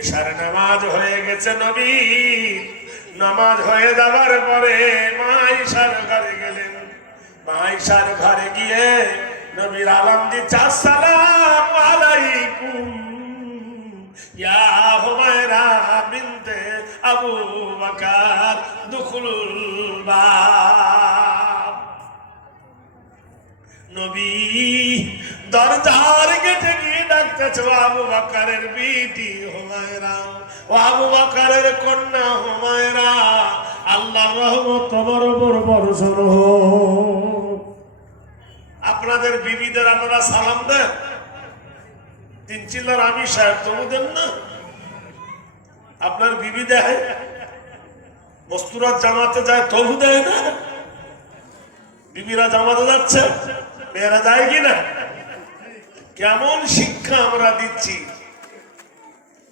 এশার নামাজ হয়ে গেছে। নবী নামাজ হয়ে যাবার পরে মা আয়েশার ঘরে গেলেন। মা আয়েশার ঘরে গিয়ে নবীর আলাম দিচ্ছে, আসসালামু আলাইকুম ইয়া হুমায়রা বিনতে আবু বকর দুখুলুল বাব। নবী দরজার গেটে গিয়ে ডাকতেছে, আবু বকরের বিটি হুমায়রা, ও আবু বকরের কন্যা হুমায়রা, আল্লাহর রহমত তোমার উপর বর্ষণ হোক। আপনাদের বিবিদের আপনারা সালাম দেন? তিন চিল্লার আমি সাহেব তবু দেন না? আপনার বিবি দেয়? মস্তুরাত জামাতে যায় তবু দেয় না? বিবিরা জামাতে যাচ্ছে, মেয়েরা যায় কিনা? কেমন শিক্ষা আমরা দিচ্ছি!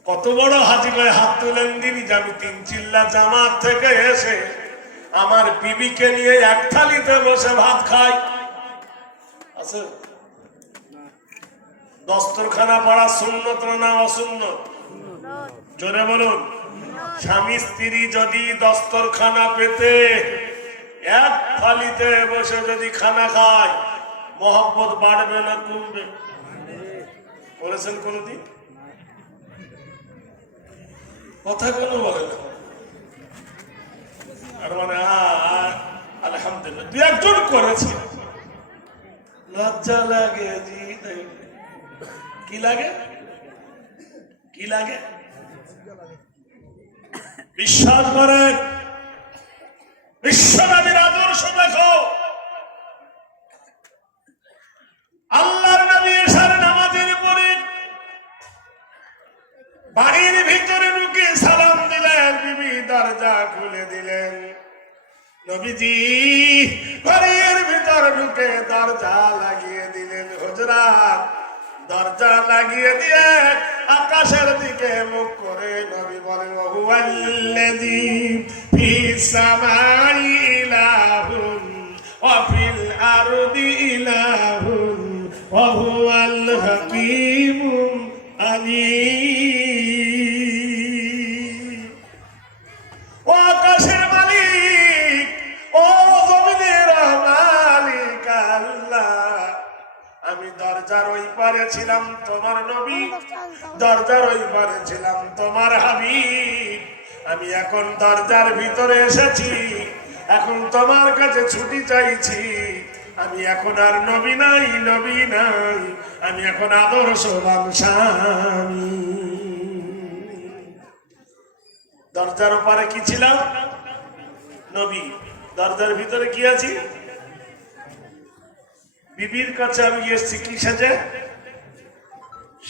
কত বড় হাজি ভাই হাত তুলেন দিনই যে আমি তিন চিল্লা জামাত থেকে এসে আমার বিবিকে নিয়ে এক থালিতে বসে ভাত খাই। আছে দস্তরখানা পড়া সুন্নত না অসুন্নত? জোরে বলুন। স্বামী স্ত্রী যদি দস্তরখানা পেতে এক থালিতে বসে যদি খানা খায়, মহব্বত বাড়বে না কমবে? বলেছেন কোনদিন? কথা কোনো বলে না। আর মানে আলহামদুলিল্লাহ দু একজন করেছে, লজ্জা লাগে। কি লাগে? কি লাগে? বিশ্বাস করেন, বিশ্বনবীর আদর্শ দেখো। আল্লাহর নবী এশার নামাজের পরে বাড়ির ভিতরে ঢুকে সালাম দিলেন, বিবি দরজা খুলে দিলেন। নবীজি বাড়ির ভিতর ঢুকে দরজা লাগিয়ে দিলেন। হুজরাত দরজা লাগিয়ে দিয়ে আকাশের দিকে মুখ করে নবী বলেন, হুয়াল্লাযী ফিস সামাই ইলাহুন ওয়া ফিল আরদি ইলাহুন ওয়া হুয়াল হাকীমুল আলীম। ও আকাশের মালিক, ও জমিনের মালিক আল্লাহ, আমি দরজার ওই পারে ছিলাম তোমার নবী, দরজার ওই পারে ছিলাম তোমার হাবিব। আমি এখন দরজার ভিতরে এসেছি, এখন তোমার কাছে ছুটি চাইছি। আমি এখন আর নবী নাই, নবী নাই, আমি এখন আদর্শবান স্বামী। দরজার ওপারে কি ছিলাম? নবী। দরজার ভিতরে কি আছি? বিবির কাছে আমি এসেছি কি সেজে?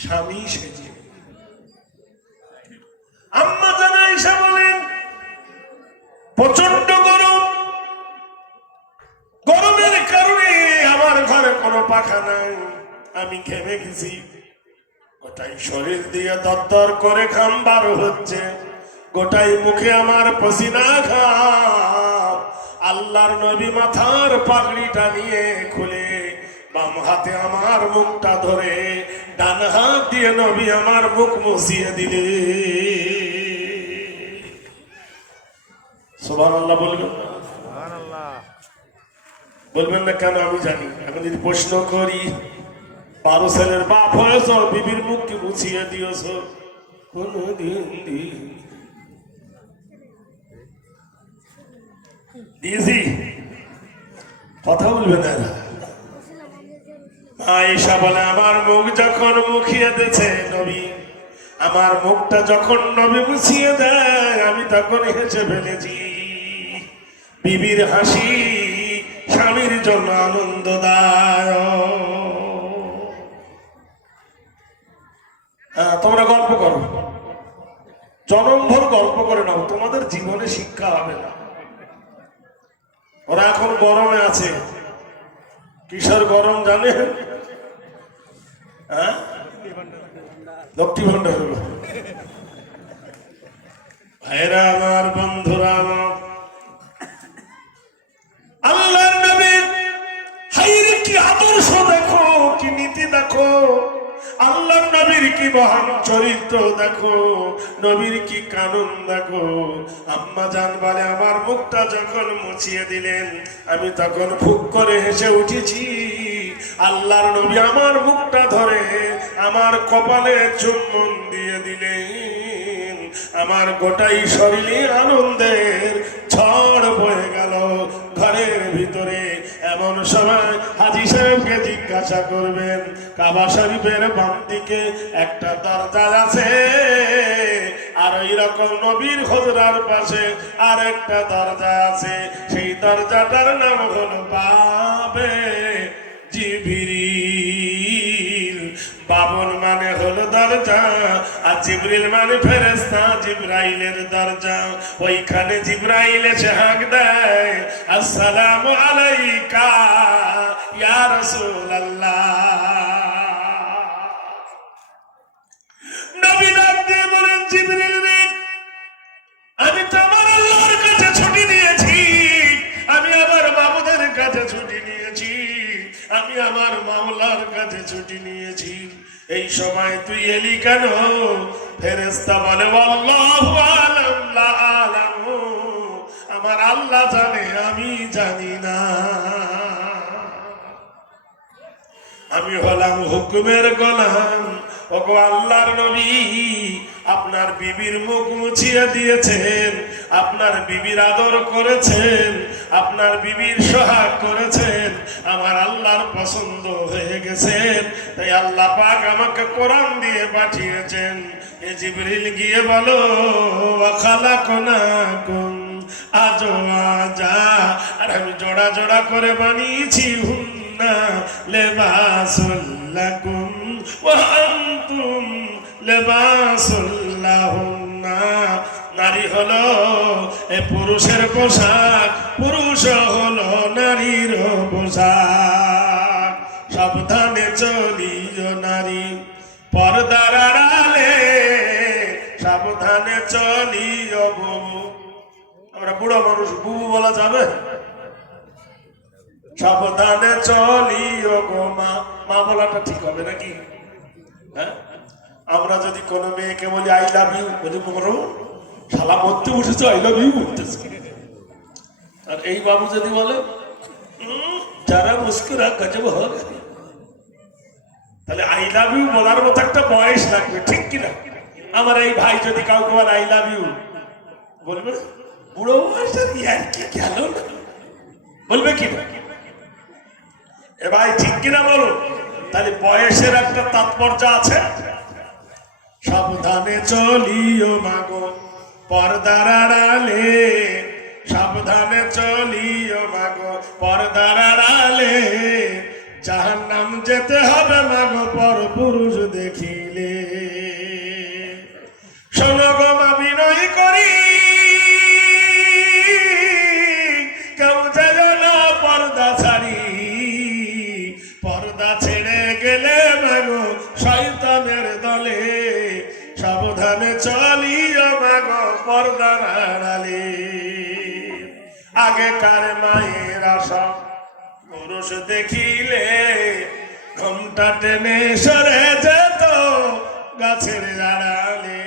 স্বামী সেজে। আম্মা জান আয়েশা বলেন, প্রচন্ড গরম, গরমের কারণে আমার ঘরে কোনো পাখা নাই, আমি ঘেমে গেছি, গোটাই শরীর দিয়ে দরদর করে ঘাম বার হচ্ছে, গোটাই মুখে আমার পসিনা ঘাম। আল্লাহর নবী মাথার পাগড়িটা নিয়ে খুলে বাম হাতে আমার মুখটা ধরে ডান হাত দিয়ে নবী আমার মুখ মুছিয়ে দিলে। সুবহানাল্লাহ বলবেন? বলবেন না কেন? আমি জানি। এখন যদি প্রশ্ন করি, 12 ছেলের বাপ হয়েছ, বিবির মুখ কি মুছিয়ে দিয়েছ কোনদিন? দিয়েছি? কথা বলবে না। আয়েশা বলে, আমার মুখ যখন মুখিয়ে দিয়েছে নবী, আমার মুখটা যখন নবী মুছিয়ে দেয়, আমি তখন হেসে ফেলেছি। বিবির হাসি স্বামীর জন্য আনন্দদায়ক। তোমরা গল্প করো, জনমভর গল্প করে নাও, তোমাদের জীবনে শিক্ষা হবে না। ওরা এখন গরমে আছে। কিসের গরম জানে? লক্ষ্মী ভান্ডার। ভাইরা আমার, বন্ধুরা আমার, আল্লাহর নবী হাইরে কি আদর্শ দেখো, কি নীতি দেখো। আল্লাহর নবীর কি মহান চরিত্র দেখো, নবীর কি কানুন দেখো। আম্মা জান বলে আমার মুখটা যখন মুছিয়ে দিলেন আমি তখন ফুক করে হেসে উঠেছি। আল্লাহর নবী আমার মুখটা ধরে আমার কপালে চুম্বন দিয়ে দিলেন। আমার গোটাই শরীরে আনন্দের ঝড় বয়ে গেল ঘরের ভিতরে। এমন সময় হাজী সাহেবকে জিজ্ঞাসা করবেন, কাবা শরীফের বাম দিকে একটা দরজা আছে, আর ওই রকম নবীর হুজরার পাশে আর একটা দরজা আছে, সেই দরজাটার নাম হলো বাবে জিবরিল। বাবন মানে হলো দরজা, আর জিবরিল মানে ফেরেশতা, জিবরাইলের দরজা। ওইখানে জিবরাইল এসে হাঁক দেয়, আসসালামু আলাইকা ইয়া রাসূলুল্লাহ। নবী ডাক দিয়ে বলেন, জিবরিল রে, আমি তো আমার আল্লাহর কাছে ছুটি নিয়েছি, আমি আমার মাবুদের কাছে ছুটি নিয়েছি, আমি আমার মাওলার কাছে ছুটি নিয়েছি, এই সময় তুই এলি কেন? ফেরেশতা বলে, আল্লাহু আ'লাম লা আ'লামু, আমার আল্লাহ জানে আমি জানি না। আমি হলাম হুকুমের গোলাম। ওগো আল্লাহর নবী, আপনার বিবির মুখ মুছিয়ে দিয়েছেন, আপনার বিবির আদর করেছেন, আপনার বিবির সোহাগ করেছেন, আমার আল্লাহর পছন্দ হয়ে গেছেন, তাই আল্লাহ পাক আমাকে কোরআন দিয়ে পাঠিয়েছেন। এ জিবরিল গিয়ে বলো, ওয়া খালাকনাকুম আজওয়াজা, আর আমি জোড়া জোড়া করে বানিয়েছি, হুন্না লিবাসুল লাকুম ওয়া আনতুম লিবাসুল লাহুন্না। নারী হলো এ পুরুষের পোশাক, পুরুষ হলো নারীর পোশাক। সাবধানে চলিও নারী পর্দার আড়ালে, সাবধানে চলিও বুবু। আমরা বুড়ো মানুষ, বুবু বলা যাবে? সাবধানে চলিও গো মা, মা বলাটা ঠিক হবে নাকি? হ্যাঁ, আমরা যদি কোনো মেয়েকে বলি আই লাভ ইউ, বলি বলো শালা মরতে উঠেছে, আই লাভ ইউ বলতেছে। আর এই বাবু যদি বলে যারা মুস্কুরা গজব হবে, তাহলে আই লাভ ইউ বলার মতো একটা বয়স লাগবে, ঠিক কিনা? আমার এই ভাই যদি কাউকে বলে আই লাভ ইউ, বলবে বুড়ো বয়স আর কি গেল না, বলবে কিনা? এ ভাই ঠিক কিনা বলুন? তাহলে বয়সের একটা তাৎপর্য আছে। সাবধানে চলিও মাগো পর্দার আড়ালে, সাবধানে চলিও মাগো পর্দার আড়ালে, জাহান্নাম যেতে হবে মাগো পর পুরুষ দেখিলে। শোনো গো মা বিনয় করি, কেউ যেন না পর্দা ছাড়ি, পর্দা ছেড়ে গেলে মাগো শয়তানের দলে, সাবধানে চলিও মাগো পর্দার আড়ালে। আগেকার মায়েরা সব পুরুষ দেখিলে ঘোমটা টেনে সরে যেত গাছের আড়ালে।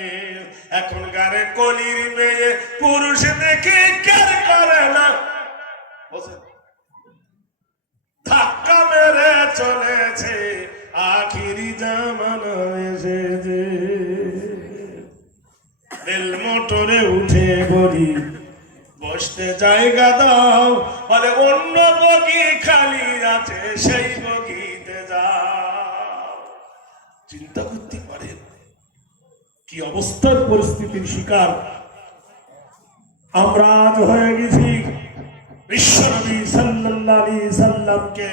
এখনকার কলির মেয়ে পুরুষ দেখে কেয়ার করে না, ধাক্কা মেরে চলেছে, আখিরি জামানা এসেছে। রেল মোটরে উঠে বলি বসতে জায়গা দাও, বলে অন্য বগি খালি আছে, সেই বগিতে যাও। চিন্তা করতে পারেন কি অবস্থার পরিস্থিতির শিকার আমরা আজ হয়ে গেছি। বিশ্বনবী সাল্লাল্লাহু আলাইহি সাল্লামকে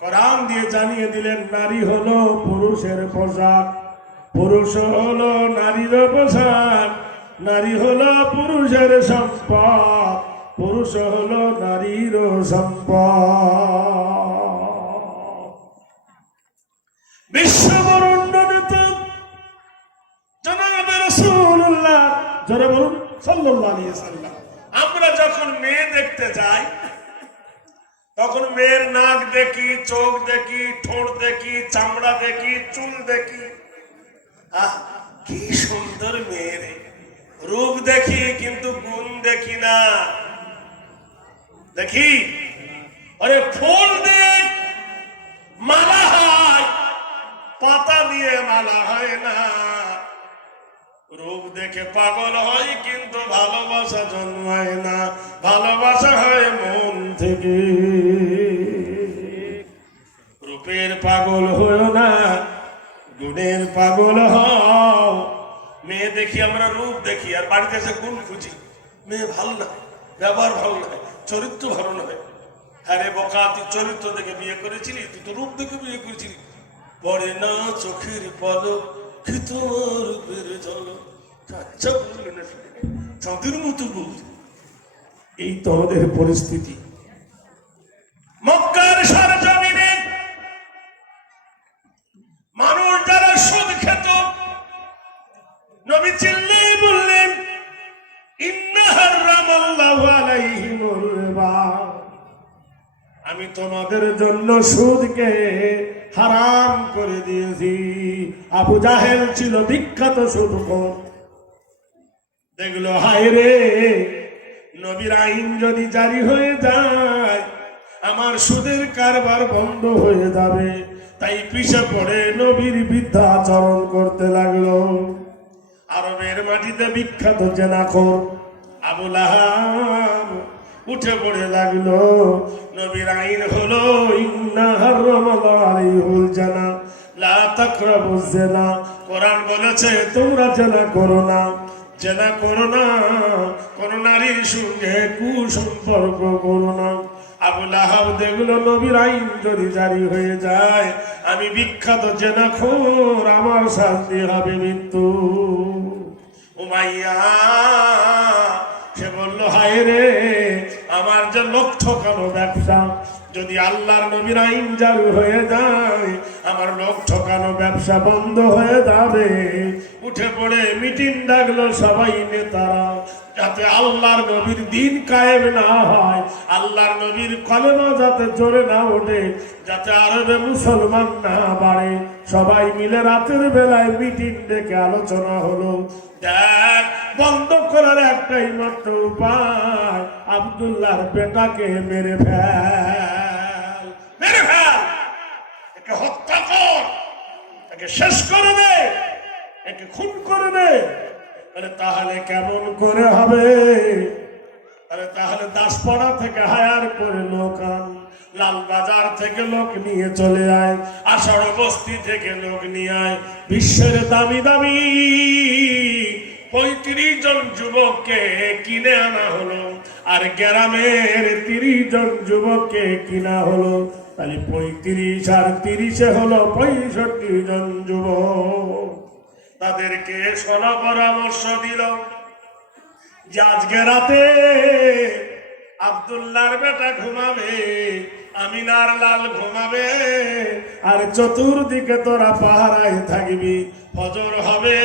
কোরআন দিয়ে জানিয়ে দিলেন, নারী হলো পুরুষের পোশাক, পুরুষ হলো নারীর পোশাক, নারী হলো পুরুষের সম্পদ, পুরুষ হলো নারীর সম্পদ। বিশ্ববরণ্য নেতা জনাবে রাসূলুল্লাহ, যারা বলুন সাল্লাল্লাহু আলাইহি সাল্লাম। আমরা যখন মেয়ে দেখতে যাই তখন মেয়ের নাক দেখি, চোখ দেখি, ঠোঁট দেখি, চামড়া দেখি, চুল দেখি, আহ, কি সুন্দর মেয়ে রে, রূপ দেখি কিন্তু গুণ দেখি না। দেখি আরে ফুল দিয়ে মালা হয়, পাতা দিয়ে মালা হয় না। রূপ দেখে পাগল হয় কিন্তু ভালোবাসা জন্মায় না, ভালোবাসা হয় মন থেকে। রূপের পাগল হয়েও না, গুণের পাগল হও। মেয়ে দেখি আমরা, রূপ দেখি, আর বাড়িতে এসে গুণ খুঁজি। মেয়ে ভালো না, ব্যবহার ভালো নয়, চরিত্র ভালো নয়। আরে বোকা, তুই চরিত্র দেখে বিয়ে করেছিলি, তুই তো রূপ দেখে বিয়ে করেছিলি। পড়ে না চোখের পলক কি তোমার রূপের ঝলক, আচ্ছা বললেন চাঁদের মতো বল। এই তো আমাদের পরিস্থিতি। মক্কার সরজমিনে মানুষ যারা সুদ খেত, নবী চিল্লিয়ে বললেন ইন্না হারামাল্লাহু আলাইহিমুর রিবা, আমি তোমাদের জন্য সুদকে হারাম করে দিয়েছি। আবু জাহেল ছিল বিখ্যাত সুদখোর। দেখলো হায় রে, নবীর আইন যদি জারি হয়ে যায় আমার সুদের কারবার বন্ধ হয়ে যাবে। তাই পিছে পড়ে নবীর বৃদ্ধাচরণ করতে লাগলো। আরবের মাটিতে বিখ্যাত জেনাখোর আবু লাহাব উঠে পড়ে লাগলো। নবীর আইন হলো ইন্না হারামাল্লাহু আলাইহিল জানা লা তাকরাবুজ জিনা। কোরআন বলেছে তোমরা জেনা করো না, জেনা করো না, কোন নারীর সঙ্গে কুসম্পর্ক করো না। আবু লাহাব দেখলো নবীর আইন যদি জারি হয়ে যায় আমি বিখ্যাত জেনাখোর, আমার শাস্তি হবে মৃত্যু। উমাইয়া সে বলল হায় রে, আমার যে লোক ঠকানো ব্যবসা, যদি আল্লাহর নবীর আইন জারি হয়ে যায় আমার লোক ঠকানো ব্যবসা বন্ধ হয়ে যাবে। উঠে পড়ে মিটিং ডাকলো সবাই নেতারা, যাতে আল্লাহর নবীর দিন কায়েম না হয়, আল্লাহর নবীর কলেমা যাতে জোরে না ওঠে, যাতে আরবে মুসলমান না বাড়ে। সবাই মিলে রাতের বেলায় মিটিং ডেকে আলোচনা হলো। দেখ, বন্ধ করার একটাই মাত্র উপায়, আব্দুল্লাহর বেটাকে মেরে ফেল, মেরে ফেল, একে হত্যা কর, একে শেষ করে দে, একে খুন করে দে। আরে তাহলে কেমন করে হবে? আরে তাহলে দাসপাড়া থেকে হায়ার করে লোক আন, লালবাজার থেকে লোক নিয়ে চলে আয়, আষাঢ় বস্তি থেকে লোক নিয়ে আয়। বিশ্বের দামি দামি 35 জন যুবককে কিনে আনা হলো, আর গ্রামের 30 জন যুবককে কিনা হলো। তাহলে 35 আর 30 হলো 65 জন যুবক। তাদেরকে শোনা পরামর্শ দিল যে আজকে রাতে আব্দুল্লাহর বেটা ঘুমাবে, আমিনার লাল ঘুমাবে, আর চতুর্দিকে তোরা পাহারায় থাকবি। ফজর হবে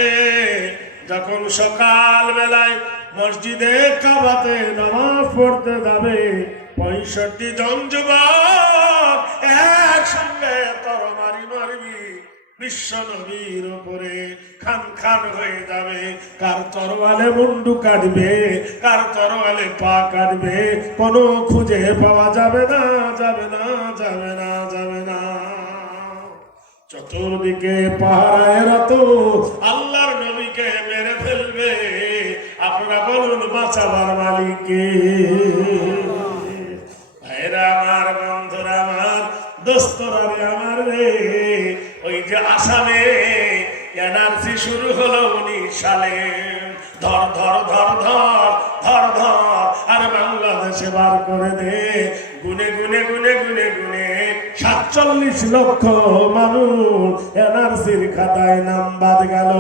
যখন সকাল বেলায় মসজিদে কাবাতে নামাজ পড়তে যাবে, 65 জন যুবক একসঙ্গে তরবারি মারবি, বিশ্ব নবীর উপরে খান খান হয়ে যাবে। কার তরওয়ালে মুন্ডু কাটবে, কার তরওয়ালে পা কাটবে, কোনো খুঁজে পাওয়া যাবে না, যাবে না, যাবে না, যাবে না। চতুর্দিকে পাহারায়রা তো আল্লাহর নবীকে মেরে ফেলবে। আপনারা বলুন বাঁচাবার মালিক কে? ভাইরা আমার, বন্ধুরা আমার, দোস্তরা রে আমার রে, ওই যে আসামে এনআরসি শুরু হলো 19 সালে, ধর ধর ধর ধর ধর ধর, আর বাংলাদেশে বার করে দে। গুনে গুনে গুনে গুনে গুনে 47 লক্ষ মানুষ এনআরসির খাতায় নাম বাদ গেল।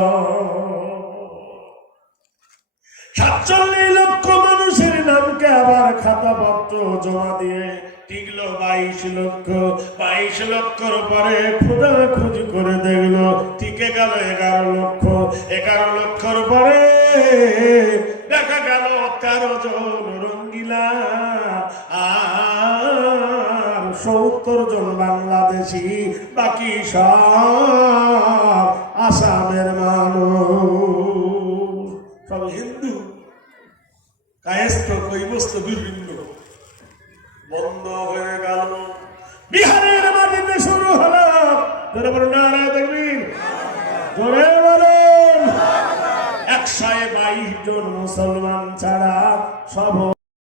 47 লক্ষ মানুষের নামকে আবার খাতাপত্র জমা দিয়ে টিকলো 22 লক্ষ। 22 লক্ষর পরে খোঁজাখুঁজি করে দেখলো টিকে গেল 11 লক্ষ। 11 লক্ষর পরে দেখা গেল 13 জন রঙ্গিলা আর 70 জন বাংলাদেশি, বাকি সব আসামের মা। বেহেস্ত কই বস্তু বিভিন্ন বন্ধ হয়ে গেল। বিহারের মাটিতে শুরু হলো, তারপর নারায় দেখবেন জোরে বলুন 122 জন মুসলমান ছাড়া সব